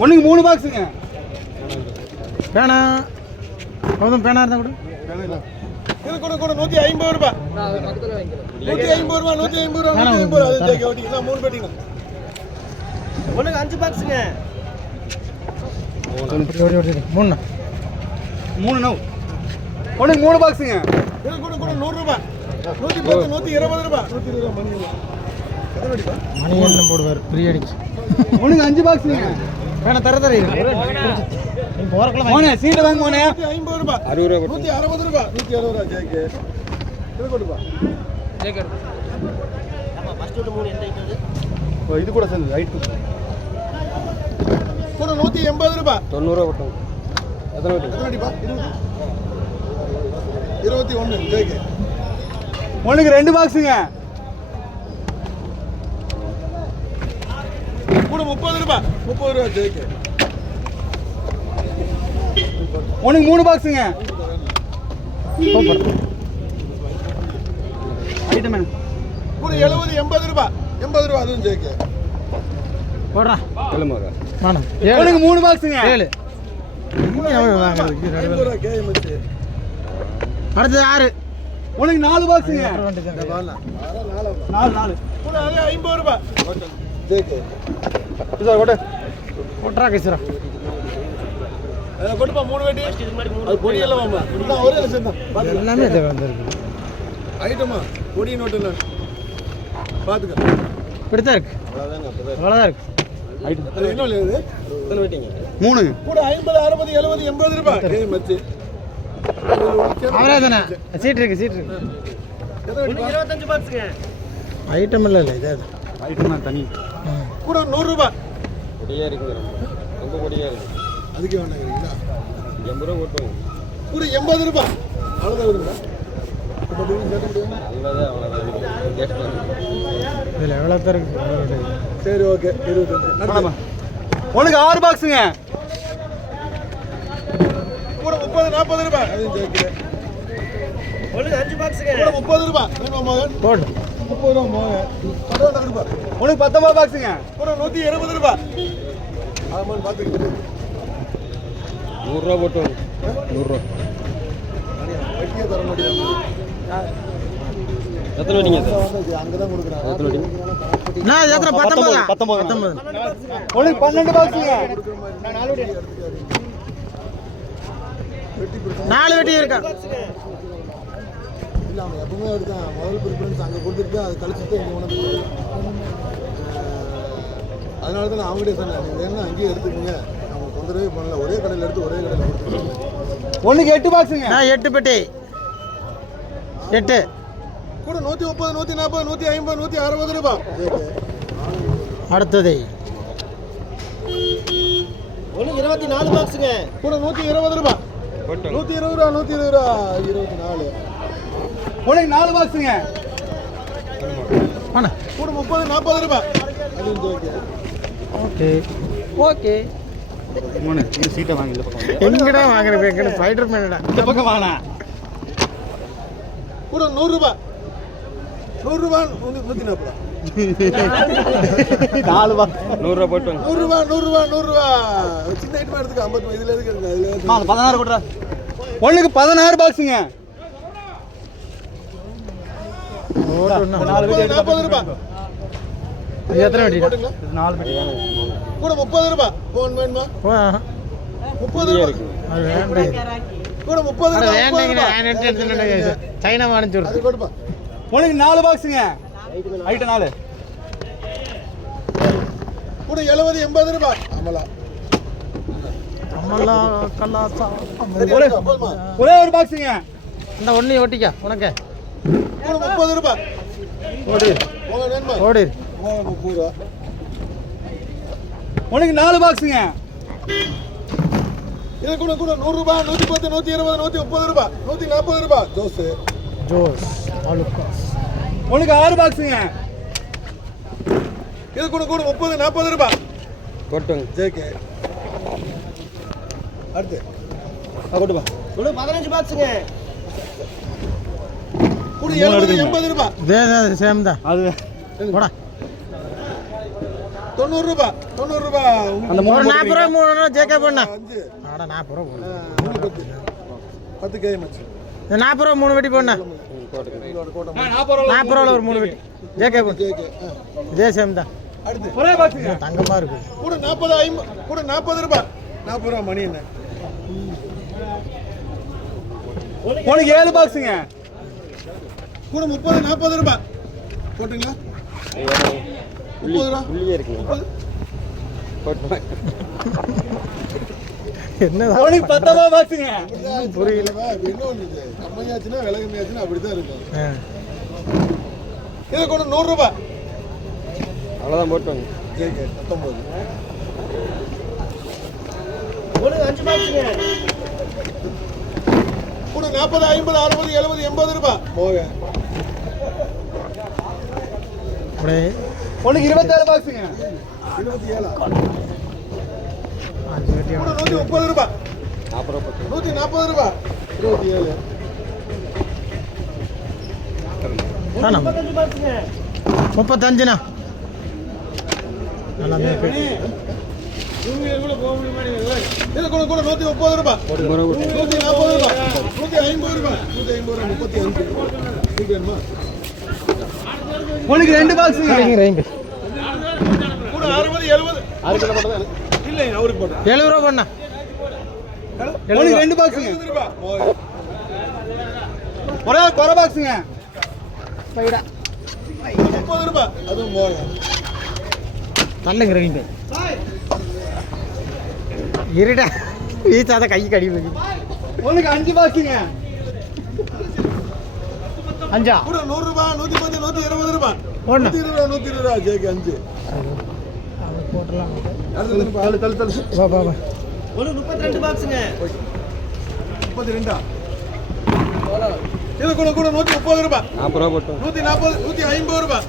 ஒன்றுக்கு 3 பாக்ஸுங்க. பேனா கௌதம் பேனா இருந்தால் கூட இது கூட 150 ரூபாய். 150 ரூபாய் 150 ரூபாய் 150 ரூபாய். அது ஜெயிக்க ஓட்டிங்களா 3 பெட்டிங்க. ஒன்றுக்கு 5 பாக்ஸுங்க. 3 ஒன்றுக்கு 3 பாக்ஸுங்க. இது கூட 100 ரூபாய். 110 120 ரூபாய். 120 ரூபாய் மணி மணி என்ன போடுவார் ஃப்ரீ அடிச்சு. ஒன்றுக்கு 5 பாக்ஸுங்க. பேனா தர மோனே சீட்டை வாங்க மோனே. 150 ரூபாய் 60 ரூபாய் 160 ரூபாய் 160 ரூபாய் ஜெயிக்க. இது கொடுப்பா ஜெயிக்க. ஆமா ஃபர்ஸ்ட் ஓட்டு 3 எந்த ஐட்டம் இது? இது கூட சேர்ந்து ரைட் கூட 180 ரூபாய் 90 ரூபாய் போட்டோம். எத்தனை அடிப்பா 21 ஜெயிக்க. ஒன்றுக்கு 2 பாக்ஸுங்க. கூட 30 ரூபாய் 30 ரூபாய் ஜெயிக்க. ஒன்றுக்கு 3 பாக்ஸுங்க. ஐட்டம் என்ன? கூட 70 80 ரூபாய் 80 ரூபாய் அதுவும் ஜெயிக்க. போடுறா வேணாம். ஒன்றுக்கு 3 பாக்ஸுங்க. 7 அடுத்தது 6. ஒன்றுக்கு 4 பாக்ஸுங்க. 4 கூட 50 ரூபாய் ஜெயிக்க. சார் கொடு போட்டுறா கைசரா. கொடுப்பா 3 வெட்டி. அது பொடி எல்லாம் வாமா. இல்ல ஒரே லட்சம் தான். எல்லாமே தேவை வந்திருக்கு. ஐட்டமா பொடி நோட்டு இல்ல. பாத்துக்க. இப்படிதான் இருக்கு. அவ்வளவுதான் இருக்கு. ஐட்டம் அது என்ன விலை இது? எத்தனை வெட்டிங்க? 3 கூட 50 60 70 80 ரூபாய். ஏய் மச்சி. அவரே தானே சீட் இருக்கு. எத்தனை வெட்டி? 25 பாக்ஸ்ங்க. ஐட்டம் இல்ல இதே ஐட்டம் தான் தனி. கூட 100 ரூபாய். பொடியா இருக்கு. ரொம்ப பொடியா இருக்கு. அதுக்கு வேணாங்கறீங்களா? 80 ரூபாய் போட்டுங்க. கூட 80 ரூபாய். அவ்வளவுதான் வருங்களா? இதில் எவ்வளோ தான் இருக்கு. சரி ஓகே 25. ஒன்றுக்கு 6 பாக்ஸுங்க. கூட 30 40 ரூபாய். அதுவும் ஜெயிக்கிறேன். ஒன்றுக்கு 5 பாக்ஸுங்க. கூட 30 ரூபாய். வேணுமா மகன்? போடு 30 ரூபாய் மகன். 60 ரூபாய். ஒன்றுக்கு 19 பாக்ஸுங்க. கூட 120 ரூபாய். ஆமாம் பார்த்துக்கிட்டு 100 ரூபா போட்டு 100 ரூபா. வெட்டியே தர முடியாது. எத்தனை வெட்டிங்க? அங்கே தான் கொடுக்குறாங்க. எத்தனை வெட்டிங்க? நான் எத்தனை 19 ஒன்றுக்கு 12 பாக்ஸுங்க. 4 வெட்டி இருக்கா? இல்லை அவன் எப்பவுமே எடுத்தான். முதல் ப்ரிஃபரன்ஸ் அங்கே கொடுத்துட்டு அதை கழிச்சுட்டு இங்கே உனக்கு அதனால தான் நான் அவங்ககிட்ட சொன்னேன். நீங்கள் வேணும் அங்கேயே எடுத்துக்கோங்க. அவங்க தொந்தரவே பண்ணல. ஒரே கடையில் எடுத்து ஒரே கடையில் கொடுத்துருக்காங்க. ஒன்றுக்கு 8 பாக்ஸுங்க. நான் 8 பெட்டி 8. கூட 130 140 150 160 ரூபாய். அடுத்தது 24 பாக்ஸுங்க. கூட 120 ரூபாய். 120 ரூபா 120 ரூபா 24. ஒன்றுக்கு 4 பாக்ஸுங்க. வாண்ணா. கூட 30 40 ரூபாய். அதுவும் ஜெயிக்க. ஓகே மூணு இந்த சீட்டை வாங்கி இந்த பக்கம் எங்கடா வாங்குறது? எங்கடா ஸ்பைடர் மேனடா இந்த பக்கம் வாங்கண்ணா. கூட 100 ரூபாய் 100 ரூபாய் 140. 4 பாக்ஸ் 100 ரூபா போட்டு 100 ரூபாய் 100 ரூபாய் 100 ரூபாய். சின்ன ஐட்டமா எடுத்துக்க. 50 இதுல எதுக்கு இருக்கு? அதுல 16 போடுறா. ஒன்றுக்கு 16 பாக்ஸுங்க. 40 ரூபாய். எத்தனை வெட்டி? 4 பெட்டி. கூட 30 ரூபாய். போன் வேணுமா? 30 ரூபாய். அது வேண்டாம். கூட 30 ரூபாய். வேண்டாங்க. சைனா அனுப்பிச்சு அது கொடுப்பா. ஒன்றுக்கு 4 பாக்ஸுங்க. ஐட்டம் 4. கூட 70 80 ரூபாய். ஆமலா ஒரே ஒரு பாக்ஸுங்க. இந்த ஒன்று ஓட்டிக்கா உனக்கு. கூட 30 ரூபாய். ஓடி போன் வேணுமா? ஓடி 30 ரூபாய். ஒன்றுக்கு 4 பாக்ஸுங்க. இது கூட 100 ரூபாய் 110 120 130 ரூபாய் 140 ரூபாய். ஜோஸ் ஆலுக்காஸ். ஒன்றுக்கு 6 பாக்ஸுங்க. இது கூட 30 40 ரூபாய். கொட்டுங்க. ஜேகே அடுத்து கொட்டுப்பா. கூட 15 பாக்ஸுங்க. கூட 70 ரூபாய் இதே சேம் தான் அது போடா 90 ரூபாய் அந்த ஒரு 40 ரூபா 3 ஜேகே பண்ணா 5 ஆட 40 ரூபா போடு 10 கை மச்சி இந்த 40 ரூபா 3 வெட்டி போடா 40 ரூபால ஒரு 3 வெட்டி ஜேகே போடு இதே சேம் தான் அடுத்து ஒரே பாக்ஸுங்க தங்கமா இருக்கு கூட 40 கூட 40 ரூபாய் 40 ரூபாய் மணி என்ன உனக்கு 7 பாக்ஸுங்க கூட 30 40 ரூபாய் போட்டுங்களா 30 ரூபாய் உள்ளே இருக்குங்க 30 என்னதான் உனக்கு 10 பாக்ஸுங்க புரியல என்ன ஒன்று கம்மியாச்சுன்னா விலை கம்மியாச்சுன்னா அப்படிதான் இருக்கும் இது கூட 100 ரூபாய் அவ்வளோதான் போட்டுவாங்க ஜேகே 19 கூட 40 50 60 70 80 ரூபாய் போக அப்படியே உனக்கு 27 பாக்ஸுங்க 27 அஞ்சு வெட்டி கூட 130 ரூபாய் 40 ரூபா 140 ரூபாய் 27 தானா 35ண்ணா நல்லா இருக்கு இது கூட கூட 130 ரூபாய் 140 ரூபாய் 150 ரூபாய் 150 ரூபாய் 35 வேணுமா உனக்கு 2 பாக்ஸுங்க ரெண்டு கூட 60 70 இல்ல அவருக்கு போட்டேன் 70 ரூபா பண்ணா உனக்கு 2 பாக்ஸுங்க 70 ரூபாய் ஒரே குறை பாக்ஸுங்க பைடா 30 ரூபாய் அதுவும் போக தள்ளுங்க ரெண்டு இருடா வீச்சாத கை கடி வைக்க உனக்கு 5 பாக்ஸுங்க அஞ்சா கூட 100 ரூபாய் 110 120 ரூபாய் ஒண்ணு 120 ரூபாய் ஜேக்கு 5 அது போட்டலாம் தள்ளு வா வா வா 32 இது கூட கூட 130 ரூபாய் 40 ரூபா போட்டோம் 140 150 ரூபாய்